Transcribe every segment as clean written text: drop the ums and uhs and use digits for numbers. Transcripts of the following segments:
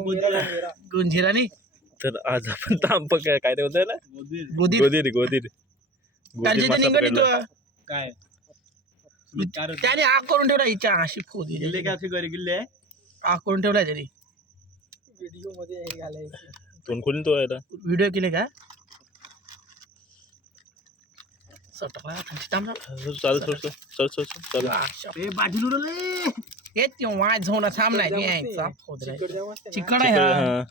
गुंजिरा नाही तर आज आपण तांप काय काय ते बोलताय ना गोदीर गोदीर गोदीर गोदीर मासा पकडला. काय त्याने आग करून ठेवला हिच्या अशी खोदी गिल्ले काय असे घरी गिल्ले आग करून ठेवला त्याने व्हिडिओ मध्ये हे घालायचं. तोंड खोलून तो यायला व्हिडिओ केले का सटकला चालू चालू हे तेव्हा जाऊन थांब नाही यायचा चिकट जेव्हा असते ना, चिकट आहे हा.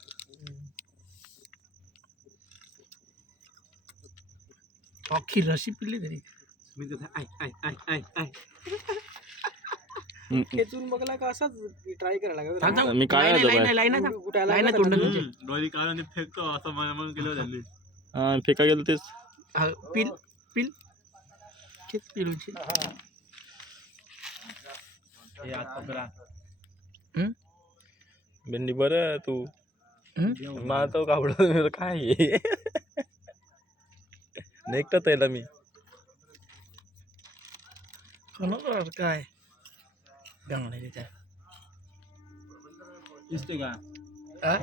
अख्खी रशी पिल्ली तरी मी तिथे I I I I I खेचून बघला का असाच ट्राय करायला लागला. थांब, थांब. मी काय लाईन आहे, आलो लाईन आहे, लाईन आहे, कुठं- कुठं थांब. आला लाईन आहे, का तोंड आता? घालून. डोळी काढून आणि फेकतो असं मन केलं त्यांनी हा फेका गेलं तेच हा, पिल पिल खेच पिलूची हे आज पकडा भेंडी बरं तू हम्म? मला तो कापड काय आहे? नेकटात यायला मी खरोखर काय गांगड्याचे त्या दिसतोय का हा?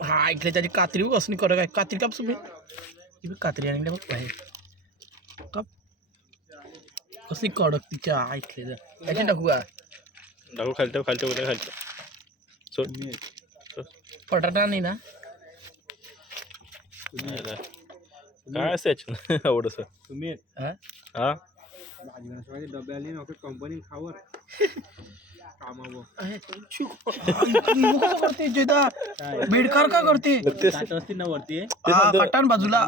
हा ऐकलं त्याची कात्री बघ असं कर काय कात्री काप सुमी कात्री आणली बघ पाहिजे काप कसली कडक तिच्या ऐकले तर त्याची टाकू का टाकू खालच्या खालच्या उद्या खालच्या सोड बटाटा नाही ना काय असं याच्यानं आवडस तुम्ही हा? हा भाजी बनवायची डबे आली नका कंपनी खावर कामावं करते जेदा बेडकार का करते ताट असतील ना वरती हा, कटान बाजूला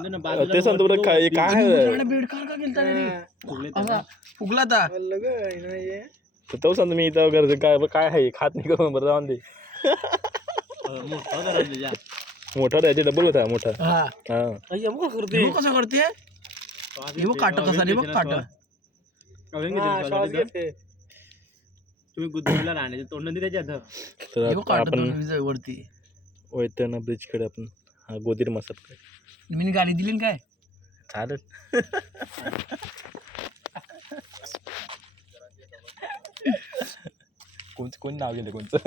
ते सांगतो बरं काय काय बेडकार का केलता रे फुगले असा फुगला ता लग आहे ना हे. तर तो सांगतो मी इथं गरज काय काय आहे खात नाही करून बरं जाऊन दे मोठा जरा त्याच्या मोठा त्याचे डबल होता मोठा हा हा हे कसं करते हे बघ काट कसा रे बघ काट हा, श्वास घेते. तुम्ही गुदमरला राहण्याचे तोंड नाही त्याच्यात तर हे बघ काट आपण वरती वैतरणा ब्रिजकडे आपण हा गोदीर मसाला मी गाडी दिली ना काय चालेल कोण नाव गेलं कोणचं